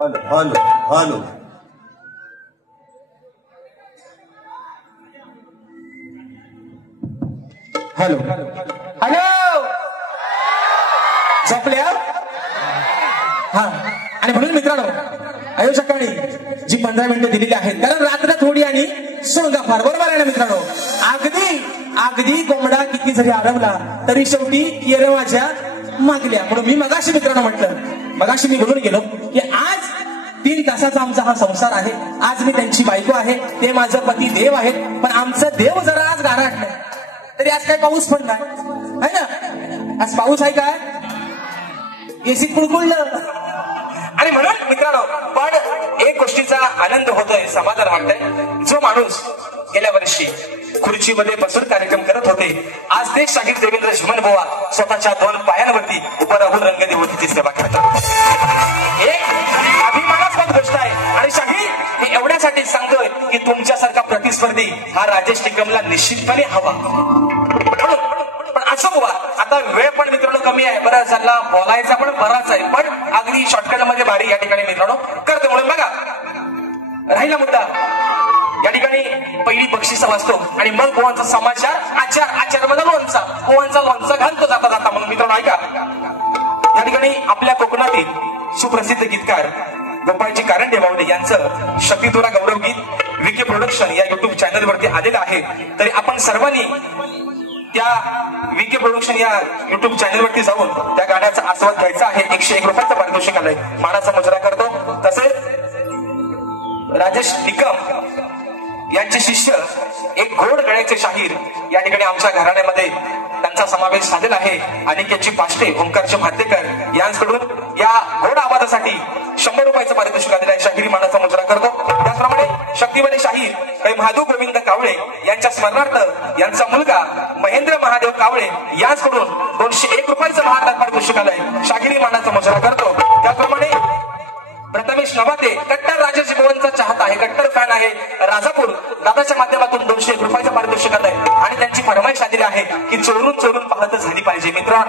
Hello hello hello hello hello झोपल्या हा. आणि म्हणून मित्रांनो आयो सकाळी जी 15 मिनिटं दिलेली आहेत कारण रात्र थोडी आणि सोंगा फार बरोबर आहे ना मित्रांनो. अगदी अगदी कोंबडा किती जरी आरवला तरी शेवटी येरवाच्या मागल्या. म्हणून मी मगाशी मित्रांनो म्हटलं मगाशी मी बोलून गेलो की आज 3 तासाचा आमचा हा संसार आहे. आज मी त्यांची बायको आहे ते माझं पती देव आहेत. पण आमचं देव जरा आज गारठ नाही तरी आज काय पाऊस पण नाही है ना. आज पाऊस आहे काय एसी कुळकुळलं. आणि म्हणून मित्रांनो पण एक गोष्टीचा आनंद होतोय समाधान वाटतंय. जो माणूस गेल्या वर्षी खुर्चीमध्ये बसून कार्यक्रम करत होते आज ते शाहीर देवेंद्र झुमन बुवा स्वतःच्या 2 पायांवरती उभं राहून रंगदेवतेची सेवा करतात. एक अभिमानास्पद गोष्ट आहे. आणि शाहीर हे एवढ्यासाठी सांगतोय की तुमच्यासारखा प्रतिस्पर्धी हा राजेश टिकमला निश्चितपणे हवा. पण असं बुवा आता वेळ पण मित्रांनो कमी आहे. बरं झाला बोलायचा पण बराच आहे पण अगदी शॉर्टकट मध्ये भारी या ठिकाणी मित्रांनो करतो. म्हणून बघा राहिला मुद्दा या ठिकाणी पहिली बक्षीस वाचतो आणि मग गोवांचा समाचार आचार मध्ये गोवांचा लोणचा घालतो जाता जाता. म्हणून मित्रांनो ऐका या ठिकाणी आपल्या कोकणातील सुप्रसिद्ध गीतकार गोपाळजी कारंडे बावडे यांचं शक्तितुरा गौरव गीत विके प्रोडक्शन या युट्यूब चॅनल वरती आलेलं आहे. तरी आपण सर्वांनी त्या विके प्रोडक्शन या युट्यूब चॅनल वरती जाऊन त्या गाण्याचा आस्वाद घ्यायचा आहे. 101 रुपयाचं पारितोषिक आलंय. मानाचा मुजरा करतो. तसेच राजेश निकम यांचे शिष्य एक गोड गळ्याचे शाहीर या ठिकाणी आमच्या घराण्यामध्ये त्यांचा समावेश झालेला आहे. अनिकेतजी पाष्टे ओंकारजी भातेकर यांच्याकडून या गोड आवाजासाठी 100 रुपयाचं पारितोषिक आलेलं आहे. शाहिरी मानाचा मुजरा करतो. त्याचप्रमाणे शक्तिवाले शाहीर काही महादेव गोविंद कावळे यांच्या स्मरणार्थ यांचा मुलगा महेंद्र महादेव कावळे यांच्याकडून 201 रुपयाचं महाराज पारितोषिक आलंय. शाहिरी मानाचा मुजरा करतो. त्याचप्रमाणे प्रथमेश नवाते कट्टर राजेश भवनचा चाहता आहे कट्टर फॅन आहे राजापूर दादाच्या माध्यमातून 201 रुपयाचं पारितोषिक आलंय. आणि त्यांची फरमाईश आलेली आहे की चोरून पाहत झाली पाहिजे. मित्र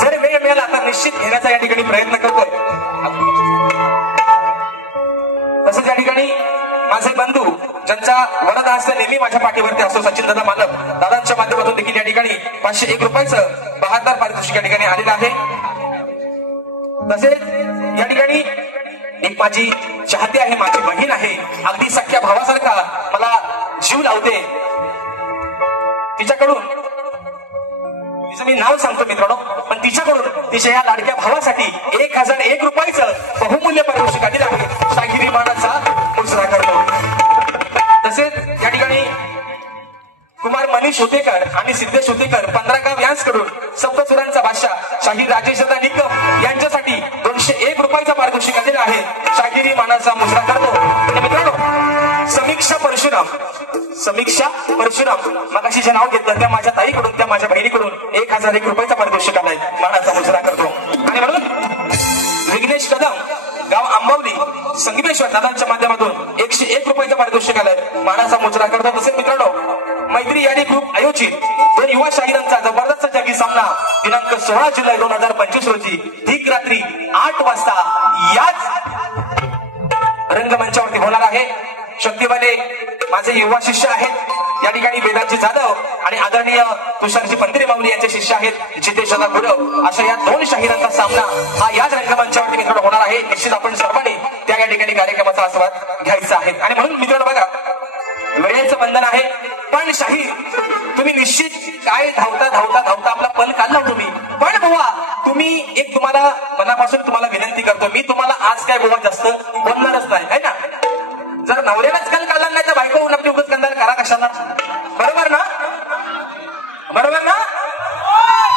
जर वेळ मिळाला आता निश्चित घेण्याचा या ठिकाणी प्रयत्न करतोय. तसंच या ठिकाणी माझे बंधू ज्यांचा वरदा हस्त नेहमी माझ्या पाठीवरती असतो सचिन दादा मालक दादांच्या माध्यमातून देखील या ठिकाणी 501 रुपयाचं 72 पारितोषिक या ठिकाणी आलेलं आहे. तसेच या ठिकाणी एक माझी चाहती आहे माझी बहीण आहे अगदी सख्या भावासारखा मला जीव लावते. तिच्याकडून तिचं मी नाव सांगतो मित्रांनो पण तिच्याकडून तिच्या या लाडक्या भावासाठी 1001 रुपयाचं बहुमूल्य पारितोषिक आलेलं आहे. शाहिरी मानाचा मुजरा करतो. तसेच या ठिकाणी कुमार मनीष होतेकर आणि सिद्धेश होतेकर 15 गाव यांच्याकडून सप्तसुरांचा बादशाह शाहीर राजेश निकम यांच्यासाठी 201 रुपयाचं पारितोषिक आलेलं आहे. शाहिरी मानाचा मुजरा करतो. मित्रांनो समीक्षा परशुराम मगाशी जे नाव घेतलं त्या माझ्या ताईकडून त्या माझ्या बहिणीकडून 1001 रुपयाचं पारितोषिक आलंय. मानाचा मुजरा करतो. आणि म्हणून विघ्नेश कदम गाव आंबवली संगमेश्वर दादांच्या माध्यमातून 101 रुपयाचं पारितोषिक आलंय. मानाचा मुजरा करतो. तसेच मित्रांनो मैत्री यादी ग्रुप आयोजित 2 युवा शाहिरांचा जबरदस्त जंगी सामना दिनांक 16 जुलै 2025 रोजी ठीक रात्री 8 वाजता याच रंगमंचावरती होणार आहे. शक्तिवाले माझे युवा शिष्य आहेत या ठिकाणी वेदांची जाधव आणि आदरणीय तुषारजी पंदिरे माऊली यांचे शिष्य आहेत जितेश गुरव अशा या 2 शाहिरांचा सामना हा याच रंगमंचावरती मित्रांनो होणार आहे. निश्चित आपण सर्वांनी त्या या ठिकाणी कार्यक्रमाचा आस्वाद घ्यायचा आहे. आणि म्हणून मित्रांनो बघा वेळेचं बंधन आहे पण शाहीर तुम्ही निश्चित काय धावता आपला पल काढला तुम्ही. पण बुवा तुम्ही एक तुम्हाला मनापासून तुम्हाला विनंती करतो मी तुम्हाला आज काय बुवा जास्त बोलणारच नाही है ना. जर नवऱ्यालाच कल काढला नाही तर बायको आपली उगत कंदार करा कशाला. बरोबर ना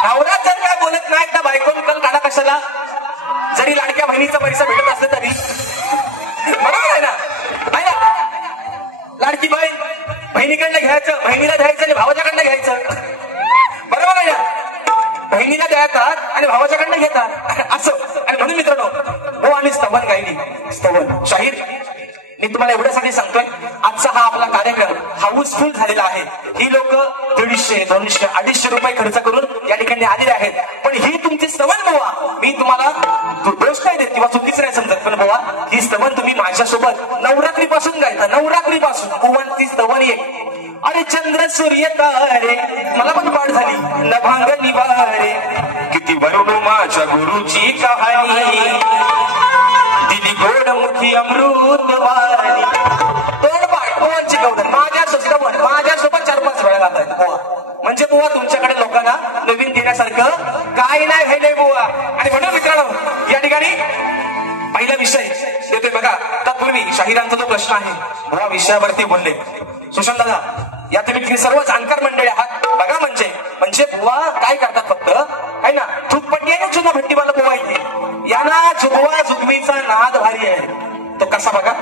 नवरा जर काय बोलत नाही तर बायकोन कल काढा कशाला. जरी लाडक्या बहिणीचा पैसा भेटत असलं तरी बरोबर आहे ना. लाडकी बहीण बहिणीकडनं घ्यायचं बहिणीला द्यायचं आणि भावाच्याकडनं घ्यायचं. बरोबर आहे ना. बहिणीला द्यायतात आणि भावाच्याकडनं घेतात असं. आणि म्हणून मित्रांनो हो आणि स्तवन गायली स्तवन शाहीर मी तुम्हाला एवढ्यासाठी सांगतोय आजचा हा आपला कार्यक्रम हाऊसफुल झालेला आहे. ही लोक 150, 200, 250 रुपये खर्च करून या ठिकाणी आलेले आहेत. पण ही तुमची स्तवन बुवा मी तुम्हाला दोष नाही देत किंवा चुकीच नाही समजत पण बुवा ही माझ्यासोबत नवरात्री पासून गायचा, नवरात्री पासून बुवांची सवारी आहे. अरे चंद्र सूर्य तारे, मला पण पाठ झाली नभांग निवारे, किती वरुण माझ्या गुरुची कहाणी, दिली गोड मुखी अमृत वाणी. तोंड पाठ बुवांची गौडण माझ्यासोबत 4-5 वेळा गात आहेत बुवा. म्हणजे बुवा तुमच्याकडे लोकांना नवीन देण्यासारखं काय नाही हे नाही बुवा. आणि म्हणून मित्रांनो या ठिकाणी पहिला विषय देतोय बघा. तत्पूर्वी शाहिरांचा जो प्रश्न आहे बुवा विषयावरती बोलले सुशांत दादा, या तुम्ही सर्व जाणकार मंडळी आहात बघा. म्हणजे बुवा काय करतात फक्त आहे ना, थुकपट्टी जुना भट्टीवाला बुवा इथे यांना जुगवा जुगवीचा नाद भारी आहे. तो कसा बघा.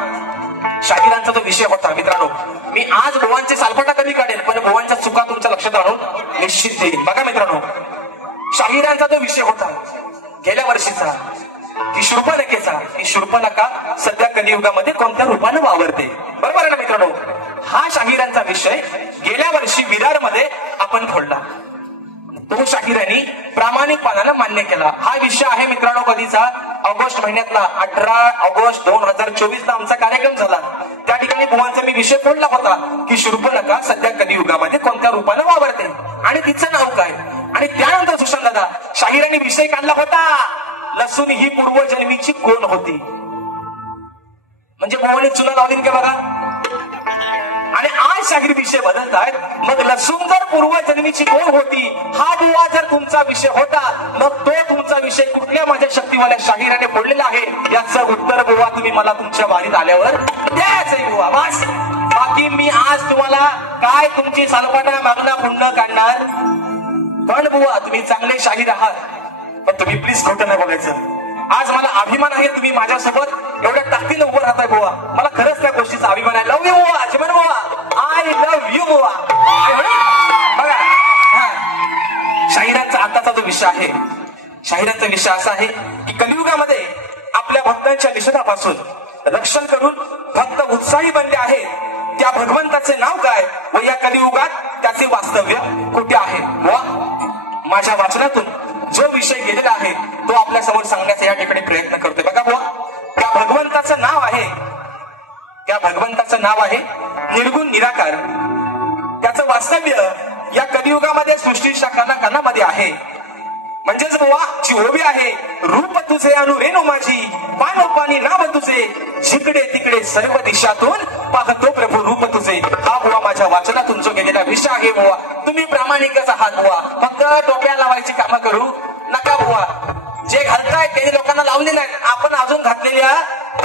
शाहिरांचा जो विषय होता मित्रांनो, मी आज बुवांचे सालफाटा कमी काढेल पण बुवांच्या चुका तुमच्या लक्षात आणून निश्चित देईल. बघा मित्रांनो, शाहिरांचा जो विषय होता गेल्या वर्षीचा की शूर्पणखेचा, ही शूर्पणखा सध्या कलियुगामध्ये कोणत्या रूपाने वावरते, बरोबर आहे ना मित्रांनो. हा शाहिरांचा विषय गेल्या वर्षी विरारमध्ये आपण फोडला. तो शाहिरांनी प्रामाणिकपणाने मान्य केला. हा विषय आहे मित्रांनो कधीचा, ऑगस्ट महिन्यातला 18 ऑगस्ट 2024 आमचा कार्यक्रम झाला. त्या ठिकाणी बुवांचा मी विषय फोडला होता की शूर्पणखा सध्या कलियुगामध्ये कोणत्या रूपाने वावरते आणि तिचं नाव काय. आणि त्यानंतर सुशांत दादा शाहिरांनी विषय काढला होता लसूण ही पूर्वजन्मीची कोण होती. म्हणजे बुवाने चुना लावली का बघा. आणि आज शाहीर विषय बदलतायत. मग लसूण जर पूर्वजन्मीची कोण होती हा बुवा जर तुमचा विषय होता, मग तो तुमचा विषय कुठल्या माझ्या शक्तीवाल्या शाहिराने फोडलेला आहे याचं उत्तर बुवा तुम्ही मला तुमच्या वारीत आल्यावर द्यायचंय बुवा. बस बाकी मी आज तुम्हाला काय तुमची सालपाटा मागणं पुण्य काढणार. पण बुवा तुम्ही चांगले शाहीर आहात, पण तुम्ही प्लीज खोटं नाही बोलायचं. आज मला अभिमान आहे तुम्ही माझ्यासोबत एवढ्या ताकदीने उभं राहताय बुवा. मला खरंच त्या गोष्टीचा अभिमान आहे. लव यू बुवा, जमन बुवा, आय लव्ह यू बुवा. बघा शाहिरांचा आताचा जो विषय आहे, शाहिरांचा विषय असा आहे की कलियुगामध्ये आपल्या भक्तांच्या निषेधापासून रक्षण करून भक्त उत्साही बनले आहेत. त्या भगवंताचे नाव काय व या कलियुगात त्याचे वास्तव्य कुठे आहे. बुवा माझ्या वाचनातून जो विषय गेलेला आहे तो आपल्या समोर सांगण्याचा या ठिकाणी प्रयत्न करतोय. बघा बुवा, त्या भगवंताचं नाव आहे निर्गुण निराकार. त्याचं वास्तव्य या कलियुगामध्ये सृष्टीच्या कणाकणामध्ये आहे. म्हणजेच बुवा जी ओवी आहे, रूप तुझे अनु रेणू माझी, पानोपानी नाव तुझे, जिकडे तिकडे सर्व दिशातून पाहतो प्रभू रूप तुझे. हा बुवा माझ्या वाचनातून जो गेलेला विषय आहे बुवा. तुम्ही प्रामाणिकच आहात बुवा, फक्त टोप्या लावायची कामं करू नका बुवा. जे घालताय त्यांनी लोकांना लावले नाही, आपण अजून घातलेल्या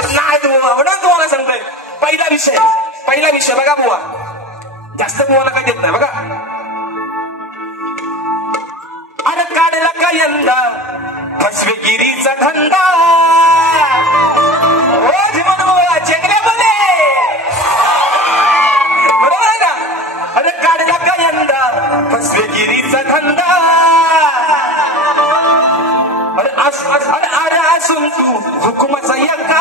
नाही बुवा. म्हणून तुम्हाला सांगतोय पहिला विषय बघा बुवा, जास्त बुवाला काय देत नाही बघा. अरे काढला का यंदा फसवेगिरीचा धंदा, रोज म्हणून चेंगल्या बोले, बरोबर आहे ना. अरे काढला का यंदा फसवेगिरीचा धंदा, अरे असून तू हुकुमाचा यक्का.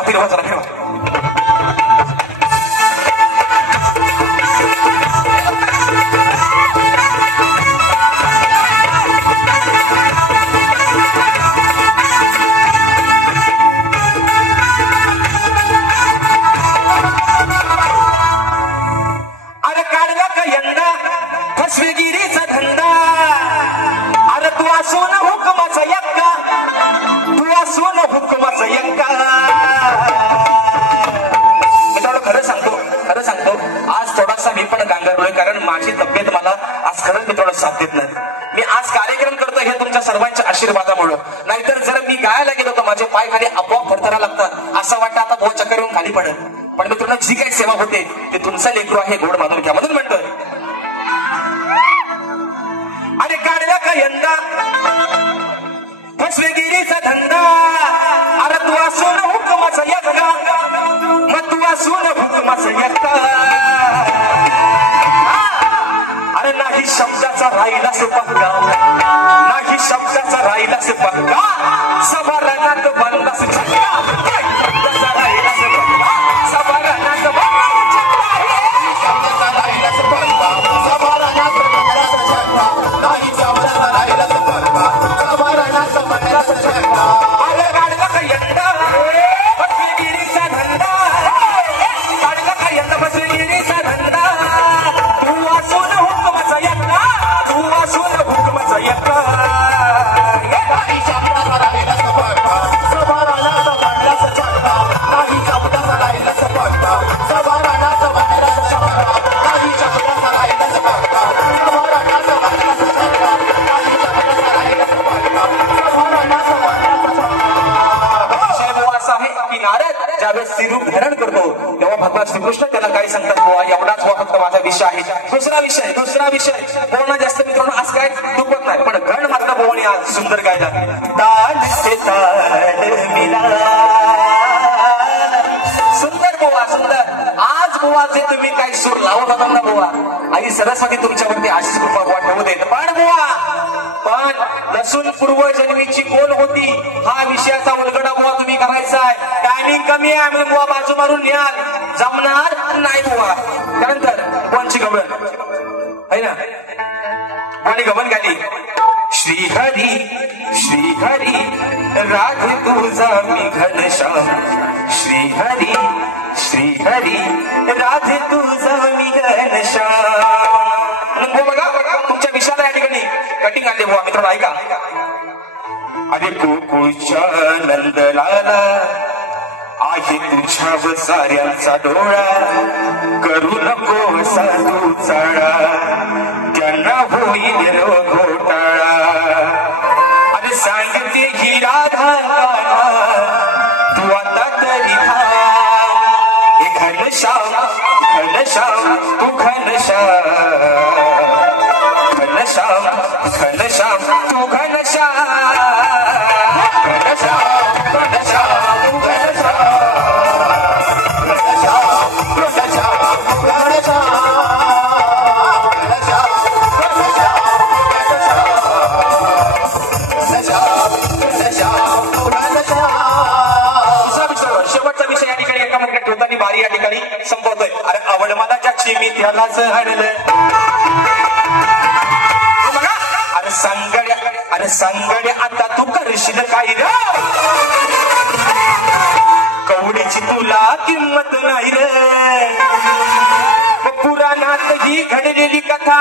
फिरवा चला फिरवा. अरे काढला का यंदा फसवेगिरीचा धंदा, अरे तू असून हुकुमाचा यक्का, तू असून हुकुमाचा यक्का. खरं सांगतो आज थोडासा मी पण गांगरलोय, कारण माझी तब्येत मला आज खरंच मित्रांनो साथ देत नाही. मी आज कार्यक्रम करतो हे तुमच्या सर्वांच्या आशीर्वादामुळे, नाहीतर जर मी गायला गेलो तर माझे पाय खाली आपोआप थरथरा लागतात. असं वाटतं आता बहुत चक्कर येऊन खाली पडेल. पण मित्रांनो जी काही सेवा होते ते तुमचा लेकरू आहे, गोड मानून घ्या. म्हणून म्हणतोय अरे काढला का यंदा फसवेगिरीचा धंदा, अरे तू असून हुकुमाचा यक्का, मग तू असून हुकुमाचा यक्का. अरे नाही शब्दाचा राहिलास पक्का, नाही शब्दाचा राहिलास पक्का, सभारणात बनलास झटका. शब्दाचा राहिलास पक्का, सभारणात बनलास झटका. शब्दाचा राहिलास पक्का, सभारणात दुसरा विषय बोलणं जास्त मित्रांनो आज काय दुखत नाही, पण गण मात्र बोवणी आज सुंदर गायला. ताल से ताल मिला, सुंदर बोवा सुंदर. आज बोवा जे तुम्ही काही सूर लावत होता ना बोवा, आई सरस्वती तुमच्यावरती अशीच कृपा वाटवू देत. पण बोवा पण लसूण पूर्वजन्मीची कोण होती हा विषयाचा उलगडा बोवा तुम्ही करायचा आहे. टायमिंग कमी आहे म्हणून बोवा बाजू मारून न्याल, जमणार नाही बोवा. त्यानंतर कोणची गमन आहे ना, कोणी गमन गाली. श्रीहरी श्रीहरी राधे तुझा मी घनश्याम, श्रीहरी श्रीहरी राधे तुझा मी घनश्याम. बघा बघा तुमच्या विषयाला या ठिकाणी कटिंग आले बुवा मित्रांनो, ऐका. अरे गोकुळच्या नंदलाला आहे तुझ्या साऱ्यांचा डोळा, करू नको साधू चाळा, त्यांना होईल रो घोटाळा. अरे सांगते ही राधा तू आता तरी घनश्याम घनश्याम तू घनश्याम, घनश्याम घनश्याम तू घनश्याम, घनश्याम घनश्याम तू घनश्याम, शेवटचा विषय या ठिकाणी एका मुख्य ठेवताना बारी या ठिकाणी संपवतोय. अरे आवड मला ज्याची मी त्यालाच हरलं. अरे संगड्या आता तू करशील काही र, कवडीची तुला किंमत नाही रे. पुराणात ही घडलेली कथा,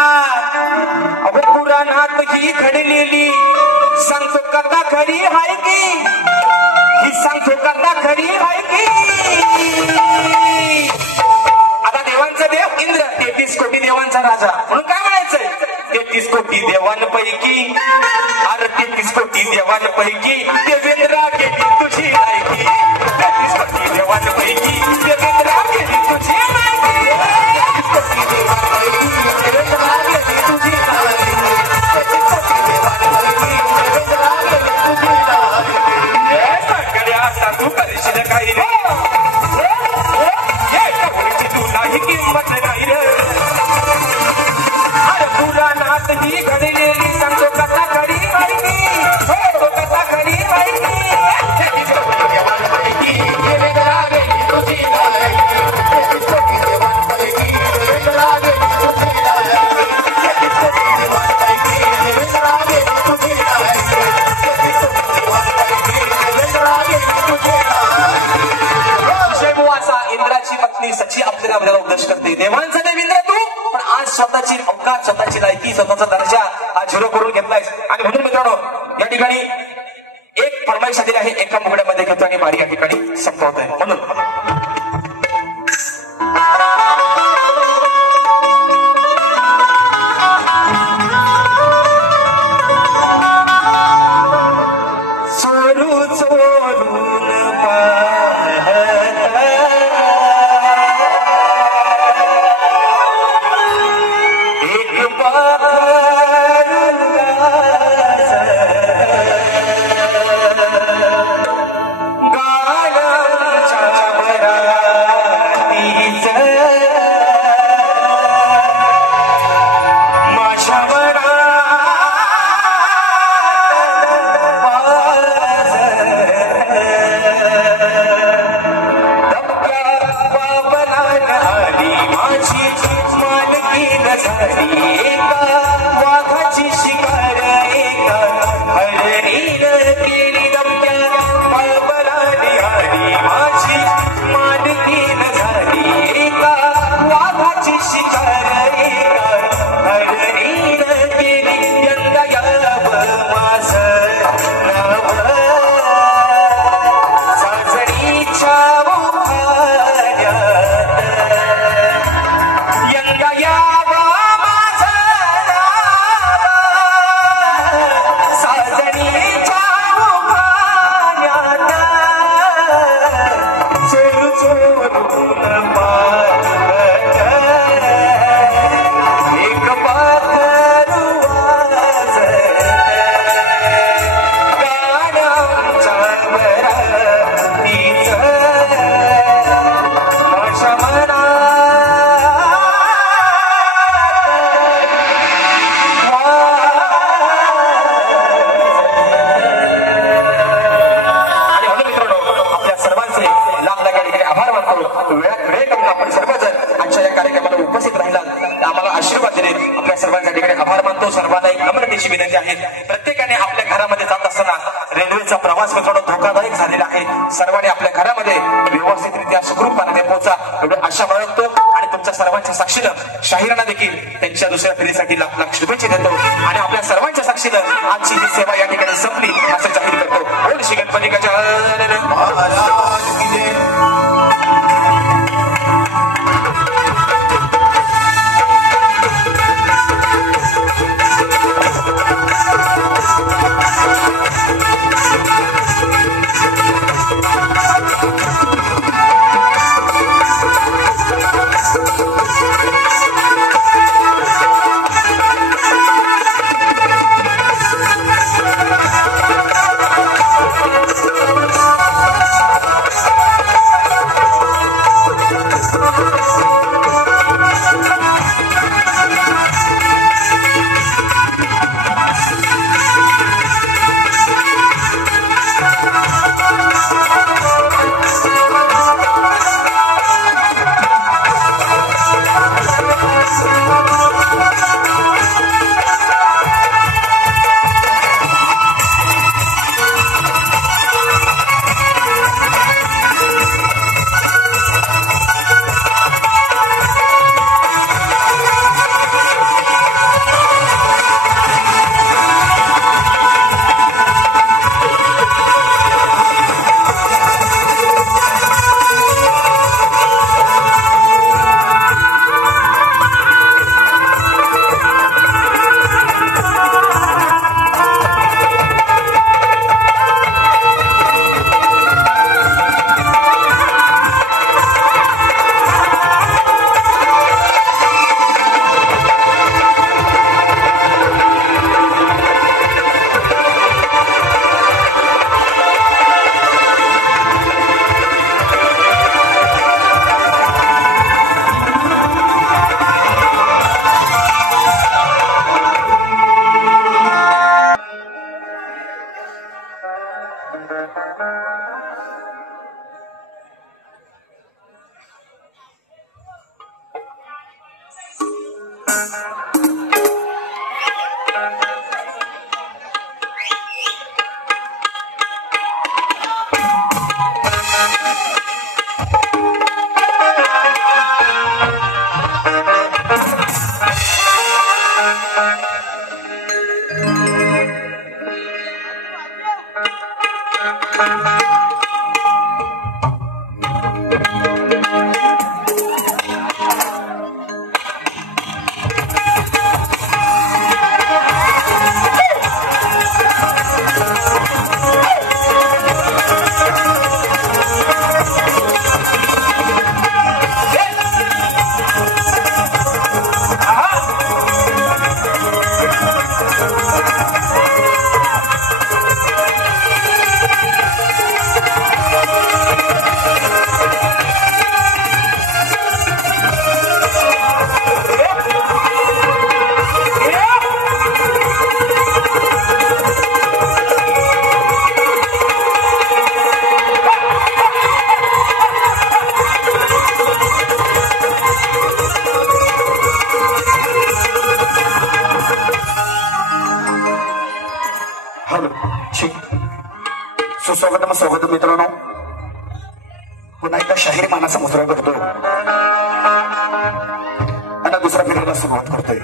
अहो पुराणात ही घडलेली सांगतो कथा खरी आहे की, ही सांगतो कथा खरी आहे की. आता देवांचा देव इंद्र 33 कोटी देवांचा राजा म्हणून काय म्हणायचंय, 33 कोटी देवांपैकी, अरे 33 कोटी देवांपैकी देवेंद्रा गेली तुझी लायकी, 33 कोटी देवांपैकी देवेंद्रा गेली तुझी लायकी, 33 कोटी देवांपैकी देवेंद्रा गेली तुझी लायकी, 33 कोटी देवांपैकी देवेंद्रा गेली तुझी लायकी. सगळ्या आता तू करशील काही रे, तुलाही किंमत नाही रे. अरे पुराणात ही घडलेली सांगतो कथा खरी माहिती, हो कथा खरी माहिती. देवेंद्रा गेली तुझी लायकी, 33 कोटी देवांपैकी देवेंद्रा गेली तुझी लायकी, 33 कोटी देवांपैकी देवेंद्रा गेली तुझी लायकी, 33 कोटी देवांपैकी देवेंद्रा गेली तुझी लायकी. शेबुवाचा इंद्राची पत्नी सची आपल्याला उपदेश करते, देवांचा देवेंद्र तू, पण आज स्वतःची अवकाश स्वतःची लायकी स्वतःचा दर्जा हा झिरो करून घेतलायस. आणि म्हणून मित्रांनो या ठिकाणी एक फरमाईश आलेली आहे, एका मुगड्यामध्ये घेतो आणि बारी या ठिकाणी संपवत आहे. म्हणून चोरू चोरून वाघाची शिकार एका हरणीनं केली दमक्या, बाबराने आली माझी मालकीन झाली एका वाघाची शिकार एका हरणीनं केली. यंदा यावं माझं नाव साजरीच्या उखाण्यात, यंदा यावं माझं सर्वांच्या ठिकाणी आभार मानतो. सर्वांना एक नम्रतेची विनंती आहे, प्रत्येकाने आपल्या घरामध्ये जात असताना रेल्वेचा प्रवास थोडा धोकादायक झालेला आहे. सर्वांनी आपल्या घरामध्ये व्यवस्थितरित्या सुखरूपपणे पोहोचा एवढी आशा बाळगतो. आणि तुमच्या सर्वांच्या साक्षीनं शाहिरांना देखील त्यांच्या दुसऱ्या फेरीसाठी लाख लाख शुभेच्छा देतो. आणि आपल्या सर्वांच्या साक्षीनं आजची ही सेवा या ठिकाणी संपली असं जाहीर करतो. बोल श्री गणपती गजानन महाराज की जय. सुस्वागतम स्वागत मित्रांनो. पुन्हा एकदा शाहीर मानाचा मुजरा करतोय आणि दुसऱ्या फेरीला सुरुवात करतोय.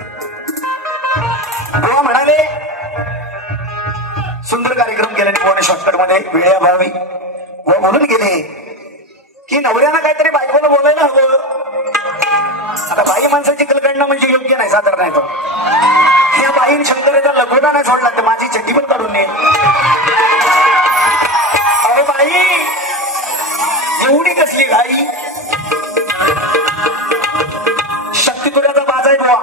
बुवा म्हणाले सुंदर कार्यक्रम केला बुवाने शॉर्टकट मध्ये वेळेअभावी व म्हणून गेले की नवऱ्यानं काहीतरी बायकोला बोलायला हवं. आता बाई माणसाची कलकंडणं म्हणजे योग्य नाही, सादर नाही. तो ह्या बाईन शंकराचा लगोडा नाही सोडला तर माझी चड्डी पण काढून ने. अरे बाई एवढी कसली घाई. शक्ती तुझ्याचा बाज आहे बुवा.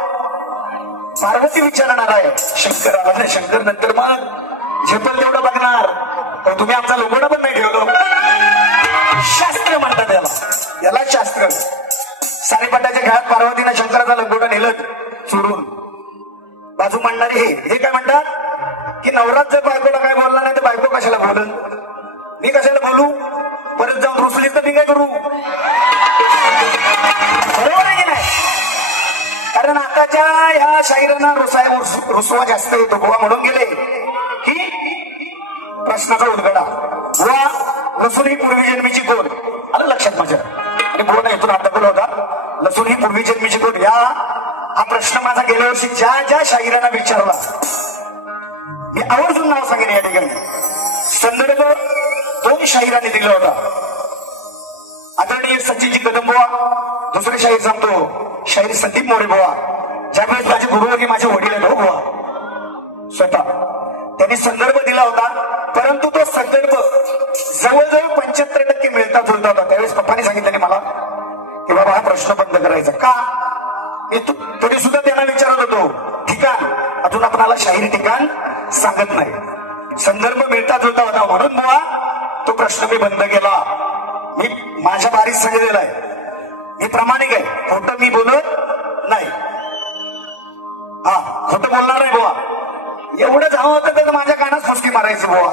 पार्वती विचारणार आहे शंकर आला नाही. शंकर नंतर मग झेपल तेवढं बघणार. पण तुम्ही आमचा लगोडा पण नाही ठेवलो. शास्त्र म्हणतात याला शास्त्र. सारेपाटाच्या खेळात पार्वतीनं शंकराचा लगोडा नेलं चोरून. बाजू मांडणारे हे काय म्हणतात की नवरात जर बायकोला काय बोलला नाही तर बायको कशाला बोलन. मी कशाला बोलू. परत जाऊन रुसली तर मी काय करू. बरोबर आहे की नाही. कारण आताच्या या शाहिरांना रुसवा जास्त येतो बुवा म्हणून गेले की प्रश्नाचा उलगडा बुवा लसूण ही पूर्वी जन्मीची गोड आलं लक्षात माझ्या आणि बुवा नाही इथून आता बोला होता लसूण ही पूर्वी जन्मीची गोड हा प्रश्न माझा गेल्या वर्षी ज्या ज्या शाहिरांना विचारला मी आवर्जून नाव सांगेन या ठिकाणी संदर्भ 2 शाहिरांनी दिला होता आदरणीय सचिनजी कदम बुवा दुसरे शाहीर सांगतो शाहीर संदीप मोरे बुवा ज्यावेळेस माझे गुरुवर्गी माझे वडील आहेत हो बुवा स्वतः त्यांनी संदर्भ दिला होता परंतु तो संदर्भ जवळजवळ 75% मिळता जुळता होता त्यावेळेस पप्पांनी सांगितलं मला की बाबा हा प्रश्न बंद करायचा का मी तरी सुद्धा त्यांना विचारत होतो ठिकाण अजून आपणाला शाहीर ठिकाण सांगत नाही संदर्भ मिळता जुळता होता म्हणून बुवा तो प्रश्न मी बंद केला मी माझ्या बारीत सांगितलेला आहे मी प्रामाणिक आहे खोटं मी बोलत नाही हा खोटं बोलणार नाही बुवा एवढं जावं होतं तर माझ्या कानात फुसकी मारायची बुवा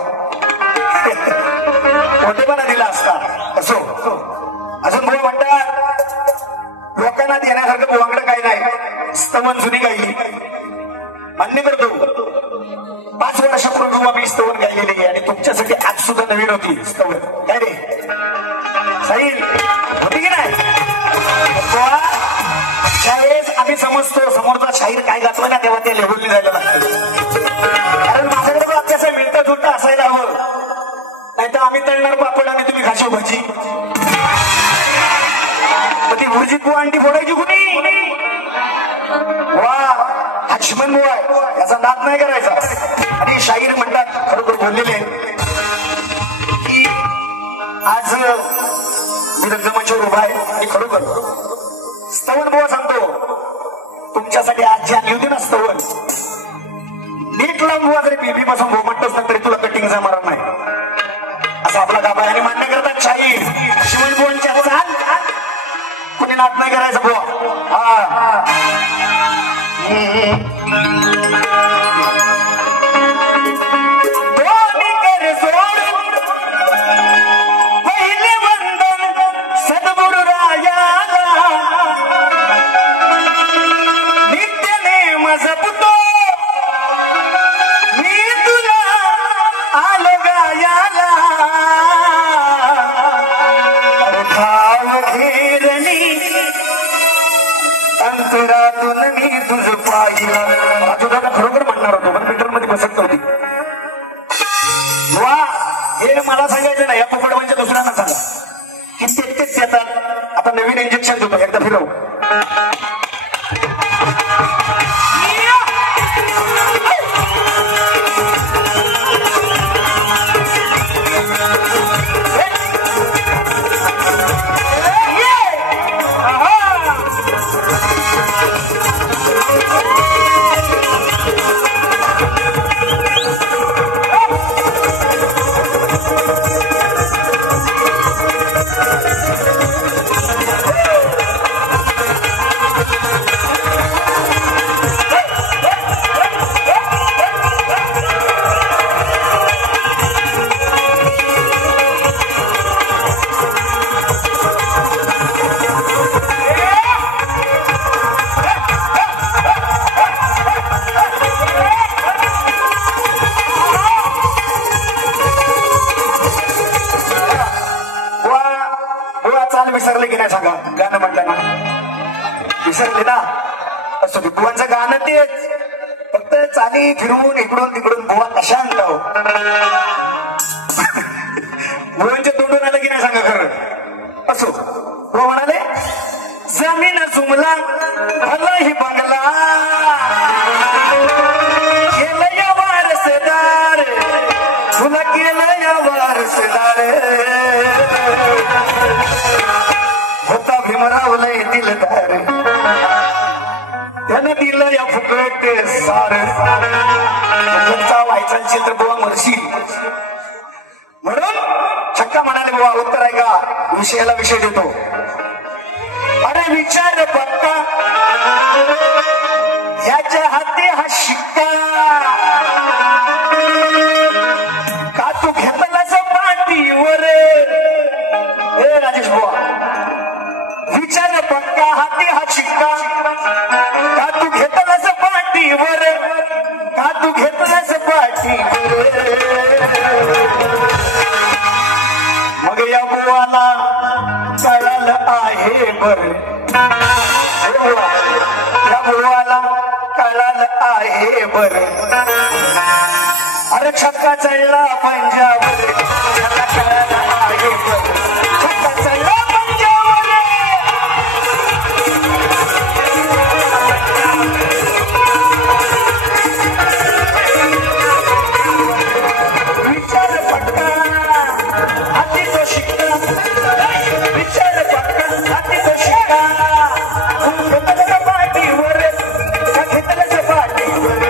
खोटेपणा दिला असता असो अजून बुवा म्हणतात लोकांना देण्यासारखं बुवाकडे काही नाही स्तवन जुनी गायली मान्य करतो 5 वर्षापूर्वी बुवा मी स्तवन गायलेली आहे आणि तुमच्यासाठी आज सुद्धा नवीन होती स्तवन काय रे साईल होती की नाही त्यावेळेस आम्ही समजतो समोरचा शाहीर काय गातला ना तेव्हा त्या लेवलनी जायला लागतं कारण माझ्याकडे अभ्यास मिळतं जुळतं असायला हवं नाही तर आम्ही तळणार पापड आणि तुम्ही घाशो भाजी ती भुर्जी कुवा अंडी फोडायची कुणी वा लक्ष्मण बुवा आहे याचा नाद नाही करायचा आणि शाहीर म्हणतात खरोखर बोललेले की आज मी रंगमंचावर उभा आहे आणि खरोखर स्तवन बुवा सांगतो तुमच्यासाठी आज जी आणली होती ना स्तवन नीट लावून बुवा जरी बीबी पासून भोमटतोच ना तरी तुला कटिंगचा मारत नाही असं आपला दाबा आणि मान्य करतात शाहीर शिवण बुवांच्या चाल कुणी नाद नाही करायचं बुवा हा पहिले वंदन सद्गुरु रायाला नित्य नेम जपतो मी तुला आलो गायाला भाव घेरणी अंतरातून मी तुझ पाहिला तुझा खरोखर म्हणणार होतो पण मीटर मध्ये बसत नव्हती वा हे मला सांगायचं नाही या पकडवांच्या दुसऱ्यांना सांगा की तेच येतात आता नवीन इंजेक्शन देतो एकदा फिरव विसरले की नाही सांगा गाणं म्हणताना विसरले ना असं बुवांचं गाणं तेच फक्त चाली फिरवून इकडून तिकडून बुवा कशा आणतो बुवांच्या तोंडून आलं की नाही सांगा खरं असो बुवा म्हणाले जमीन सुमला भला ही बंगला केलं या वारसदार तुला केलं या वारसदार होता भीमरावलय दिलदार त्यानं दिलं या फुकट सार व्हायचा चित्र बुवा मरशील म्हणून छक्का म्हणाले बुवा उत्तर आहे का विषयाला विषय देतो अरे विचार पक्का याच्या हाती हा शिक्का का तू घेतलास पाठीवर राजेश बुवा विचार पक्का हाती हा शिक्का कराल आहे बर अरे छक्का चढला पंजावर छक्का कराल आहे बर छक्का चढला पंजावर विचार पटका हाती तो शिक्का विचार पटका हाती तो शिक्का घेतलं पाठीवर घेतलं पाठीवर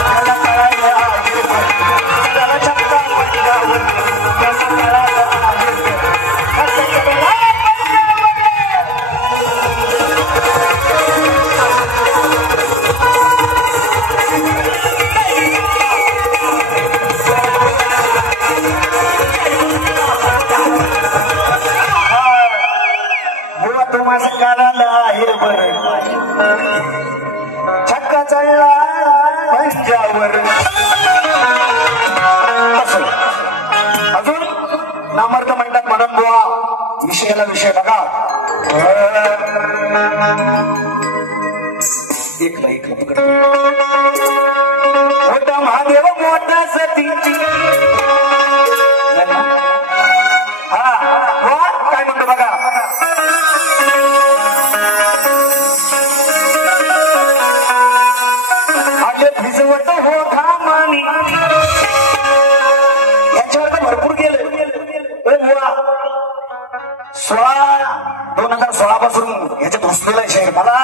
मला कळालं आहे त्याला छक्का पंजावर त्याला कळालं आहे छक्का चढला माझं करायला आहे बर छक्का चढला पंजावर अजून नामर्थ म्हणतात म्हणून बुवा विषयाला विषय बघा एकला पकड मोठा महादेव मोठा सतीची हा काय म्हणतो बघा भिजवत हो घामानी याच्यावर तर भरपूर गेले 2016 पासून याच्यात घुसलेला शहर मला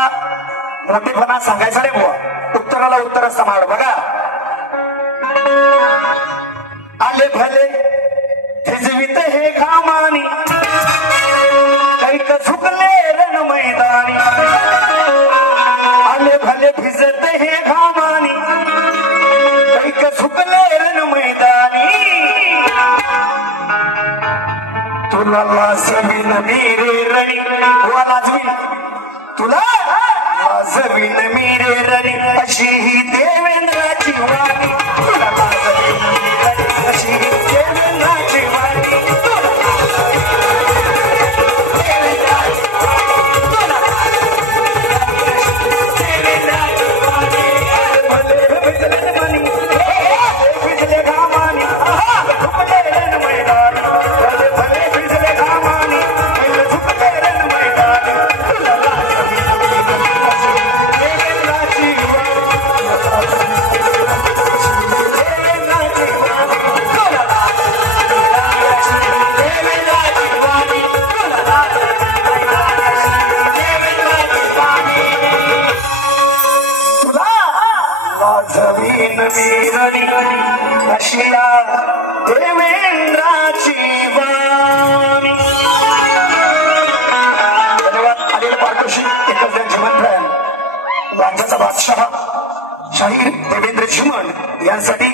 मोठेपणा सांगायचा नाही बुवा उत्तराला उत्तर असता माड बघा आले भले भिजवित हे घामानी कैक झुकले रण मैदानी आले भले भिजत हे घामानी कैक झुकले रण मैदानी तुला लाजवीन मीरे रणी तुला लाजवीन तुला लाजवीन मीरे रणी अशी ही देवेंद्राची वाणी तुला लाजवीन मीरे रणी अशी ही देवेंद्राची वाणी जमीन मीरणी अशिया देवेंद्राची वाणी धन्यवाद आलेले पारितोषिक एकच त्यांचे मंत्र राज्याचा बादशाह शाहीर देवेंद्र चिमण यांसाठी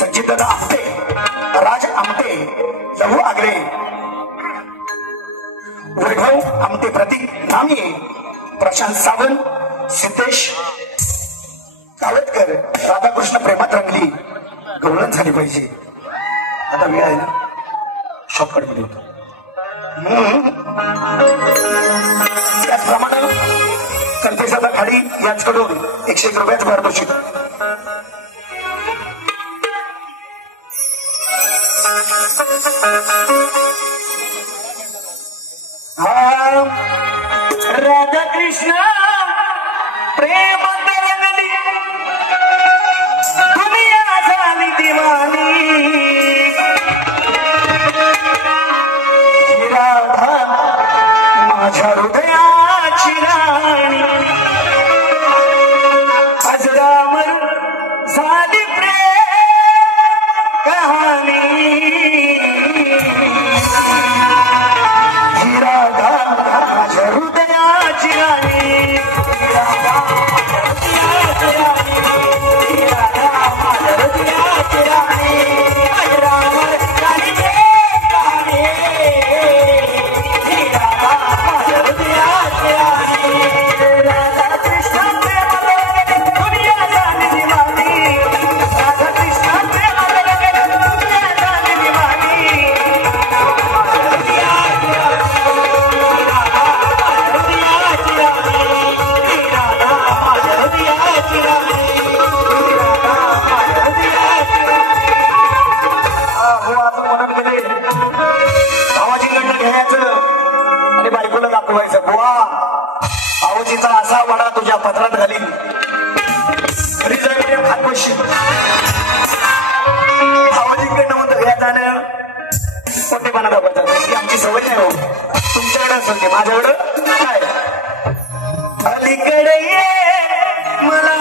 सज्जितदा आमटे राज आमटे लहू आगरे वैभव आमटे प्रतीक नामी प्रशांत सावंत सिद्धेश कावतकर राधाकृष्ण प्रेमात रंगली गवळण झाली पाहिजे आता वेळ आहे ना शॉर्टकट मध्ये होतो त्याचप्रमाणे कल्पेशदा खाडी यांच्याकडून 101 रुपयाचं पारितोषिक राधाकृष्ण प्रेम दुनिया झाली दिवाणी राधा माझ्या हृदयाची राणी आज रामर झाली प्रेम कहाणी राधा माझ्या हृदयाची राणी तुझ्या पत्रात घालीन रिझर्व खात बसशील भावजीकडनं म्हणतो घ्या जाणं मोठेपणा दाखवतात ही आमची सवय नाही हो तुमच्याकडे असेल ते माझ्याकडं काय अलीकडे ये मला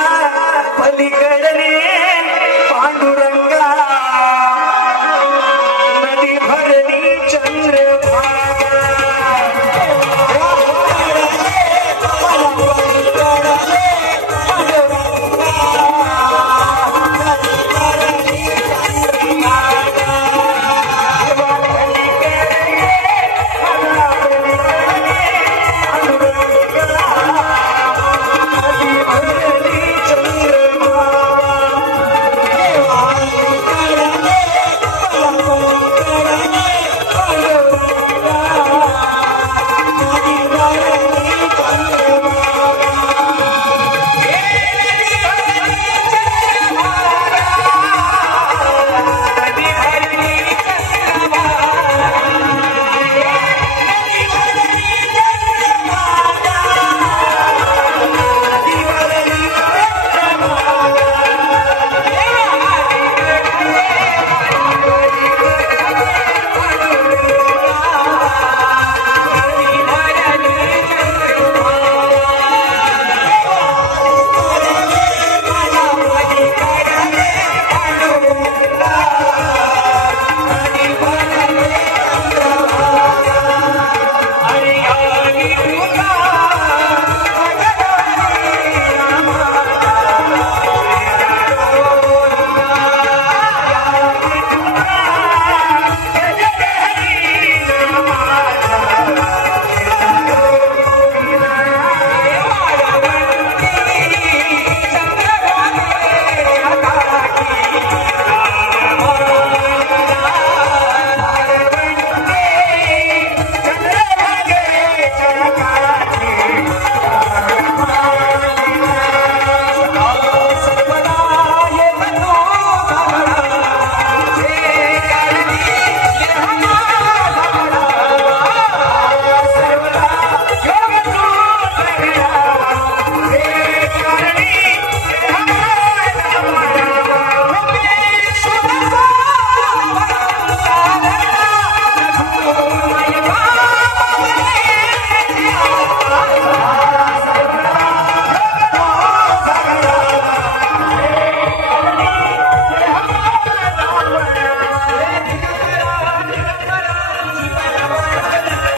पलीकडे